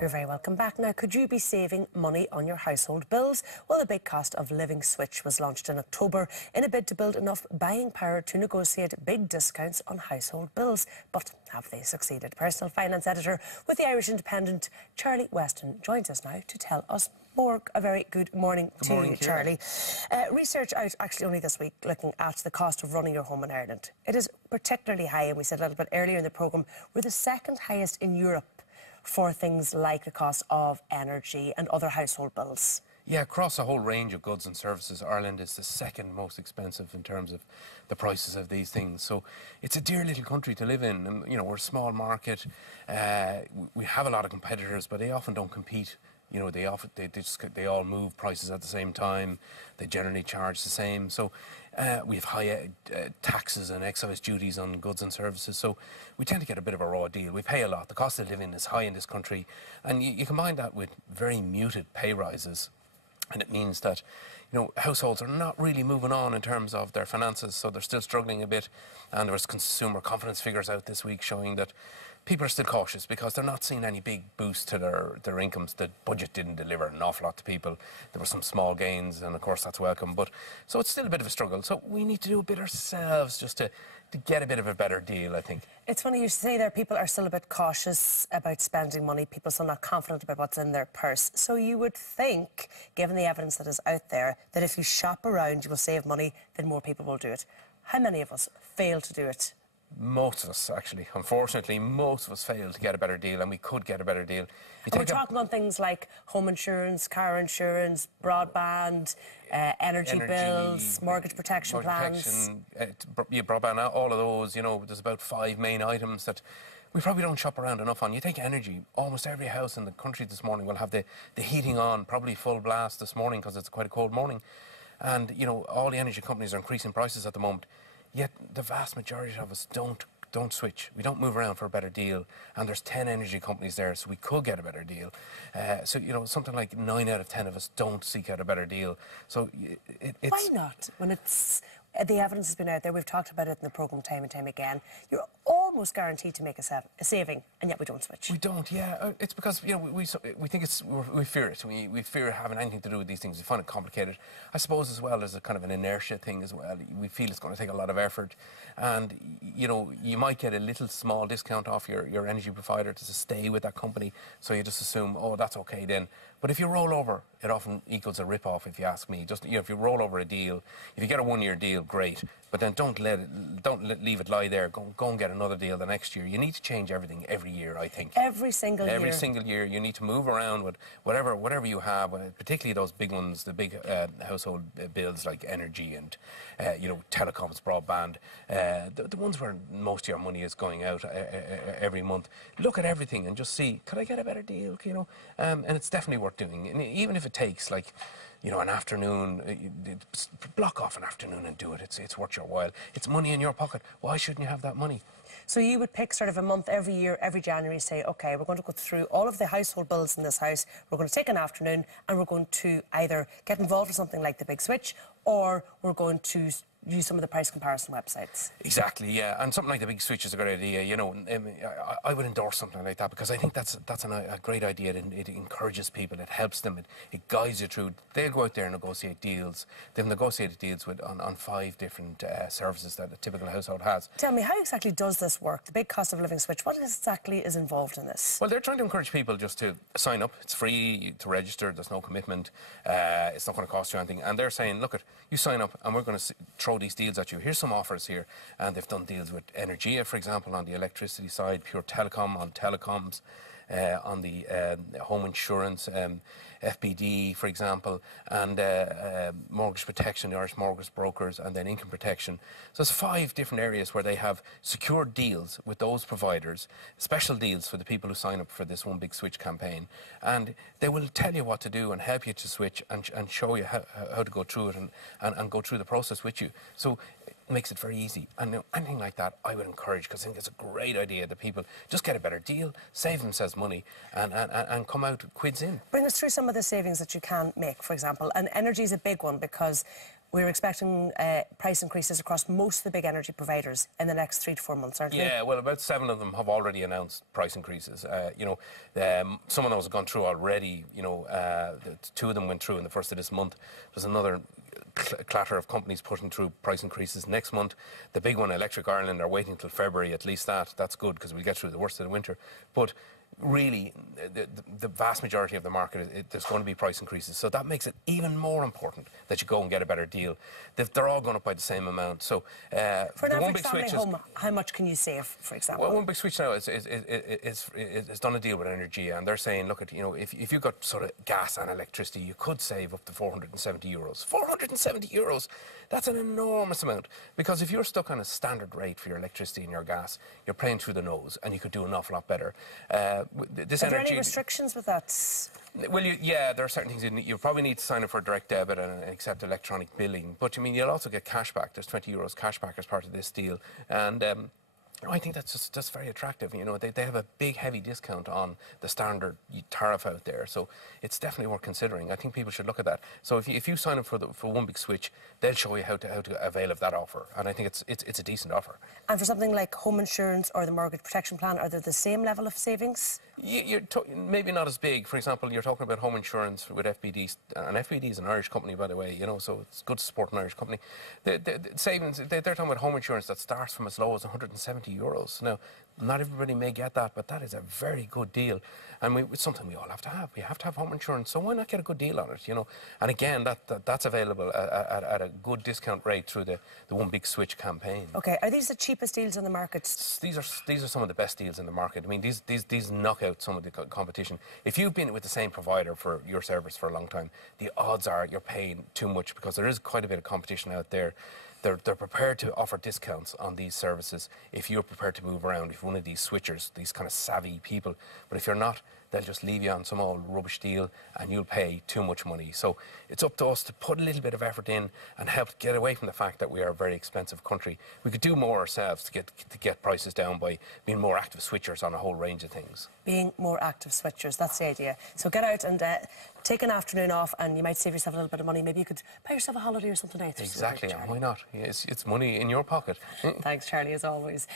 You're very welcome back. Now, could you be saving money on your household bills? Well, the big cost of living switch was launched in October in a bid to build enough buying power to negotiate big discounts on household bills. But have they succeeded? Personal finance editor with the Irish Independent, Charlie Weston, joins us now to tell us more. A very good morning to you, Charlie. Research out actually only this week looking at the cost of running your home in Ireland. It is particularly high, and we said a little bit earlier in the programme, we're the second highest in Europe for things like the cost of energy and other household bills. Yeah, across a whole range of goods and services, Ireland is the second most expensive in terms of the prices of these things. So it's a dear little country to live in. And, you know, we're a small market. We have a lot of competitors, but they often don't compete. You know, they all move prices at the same time. They generally charge the same. So we have high taxes and excise duties on goods and services. So we tend to get a bit of a raw deal. We pay a lot. The cost of living is high in this country. And you combine that with very muted pay rises. And it means that, you know, households are not really moving on in terms of their finances, so they're still struggling a bit. And there was consumer confidence figures out this week showing that people are still cautious because they're not seeing any big boost to their incomes. The budget didn't deliver an awful lot to people. There were some small gains, and of course that's welcome. But so it's still a bit of a struggle. So we need to do a bit ourselves just to get a bit of a better deal, I think. It's funny you say there, people are still a bit cautious about spending money. People are still not confident about what's in their purse. So you would think, given the evidence that is out there, that if you shop around, you will save money, then more people will do it. How many of us fail to do it? Most of us, actually. Unfortunately, most of us fail to get a better deal, and we could get a better deal. And we're talking on things like home insurance, car insurance, broadband, energy bills, mortgage protection plans. Broadband, all of those, you know, there's about 5 main items that we probably don't shop around enough on. You take energy, almost every house in the country this morning will have the heating on, probably full blast this morning because it's quite a cold morning. And, you know, all the energy companies are increasing prices at the moment. Yet the vast majority of us don't switch. We don't move around for a better deal. And there's 10 energy companies there, so we could get a better deal. So, you know, something like 9 out of 10 of us don't seek out a better deal. So it's... Why not? When it's... the evidence has been out there, we've talked about it in the programme time and time again. You're almost guaranteed to make a saving, and yet we don't switch. We don't, yeah. It's because, you know, we think we fear it. We fear having anything to do with these things. We find it complicated. I suppose as well as a kind of an inertia thing as well. We feel it's going to take a lot of effort. And, you know, you might get a little small discount off your energy provider to stay with that company. So you just assume, oh, that's okay then. But if you roll over, it often equals a rip-off, if you ask me. Just, you know, if you roll over a deal, if you get a one-year deal, great. But then don't leave it lie there. Go and get another deal the next year. You need to change everything every year, I think. Every single year. Every single year, you need to move around with whatever you have, particularly those big ones, the big household bills like energy and you know, telecoms, broadband, the ones where most of your money is going out every month. Look at everything and just see, could I get a better deal? You know, and it's definitely worth doing. And even if it takes like, you know, an afternoon, block off an afternoon and do it. It's worth your while. It's money in your pocket. Why shouldn't you have that money? So you would pick sort of a month every year, every January, say, OK, we're going to go through all of the household bills in this house. We're going to take an afternoon and we're going to either get involved with something like the Big Switch, or we're going to use some of the price comparison websites. Exactly, yeah. And something like the Big Switch is a great idea. You know, I would endorse something like that because I think that's a great idea. It encourages people, it helps them, it guides you through. They'll go out there and negotiate deals. They've negotiated deals on 5 different services that a typical household has. Tell me, how exactly does this work? The big cost of living switch, what exactly is involved in this? Well, they're trying to encourage people just to sign up. It's free to register, there's no commitment, it's not going to cost you anything. And they're saying, look, you sign up and we're going to throw these deals at you. Here's some offers here. And they've done deals with Energia, for example, on the electricity side, Pure Telecom on telecoms, on the home insurance, FBD, for example, and mortgage protection, the Irish mortgage brokers, and then income protection. So there's 5 different areas where they have secured deals with those providers, special deals for the people who sign up for this One Big Switch campaign. And they will tell you what to do and help you to switch and show you how to go through it and go through the process with you. So it makes it very easy. And you know, anything like that I would encourage, because I think it's a great idea that people just get a better deal, save themselves money, and come out quids in. Bring us through some of the savings that you can make, for example. And energy is a big one because We're expecting price increases across most of the big energy providers in the next 3 to 4 months, aren't we? Yeah, well, about 7 of them have already announced price increases. Some of those have gone through already. 2 of them went through in the first of this month. There's another clatter of companies pushing through price increases next month. The big one, Electric Ireland, are waiting till February, at least that's good because we'll get through the worst of the winter. But really, the vast majority of the market, there's going to be price increases. So that makes it even more important that you go and get a better deal. They're all going up by the same amount. So for an average family home, how much can you save, for example? Well, One Big Switch now is done a deal with Energy, and they're saying, look, if you've got sort of gas and electricity, you could save up to €470. €470! That's an enormous amount, because if you're stuck on a standard rate for your electricity and your gas, you're paying through the nose, and you could do an awful lot better. Are there any restrictions with that? Well, there are certain things. You probably need to sign up for direct debit and accept electronic billing. But, you'll also get cash back. There's €20 cash back as part of this deal. And I think that's very attractive. They have a big, heavy discount on the standard tariff out there. So it's definitely worth considering. I think people should look at that. So if you sign up for One Big Switch, they'll show you how to avail of that offer. And I think it's a decent offer. And for something like home insurance or the mortgage protection plan, are there the same level of savings? Maybe not as big. For example, you're talking about home insurance with FBD, and FBD is an Irish company, by the way, so it's good to support an Irish company. The savings, they're talking about home insurance that starts from as low as €170. Now, not everybody may get that, but that is a very good deal. And it's something we all have to have. We have to have home insurance, so why not get a good deal on it, And again, that's available at a good discount rate through the One Big Switch campaign. OK, are these the cheapest deals on the market? These are some of the best deals in the market. These knock out some of the competition. If you've been with the same provider for your service for a long time, the odds are you're paying too much, because there is quite a bit of competition out there. They're prepared to offer discounts on these services if you're prepared to move around, if you're one of these switchers, these kind of savvy people. But if you're not, they'll just leave you on some old rubbish deal and you'll pay too much money. So it's up to us to put a little bit of effort in and help get away from the fact that we are a very expensive country. We could do more ourselves to get prices down by being more active switchers on a whole range of things. Being more active switchers, that's the idea. So get out and take an afternoon off, and you might save yourself a little bit of money. Maybe you could buy yourself a holiday or something nice. Exactly, and why not? It's money in your pocket. Thanks, Charlie, as always.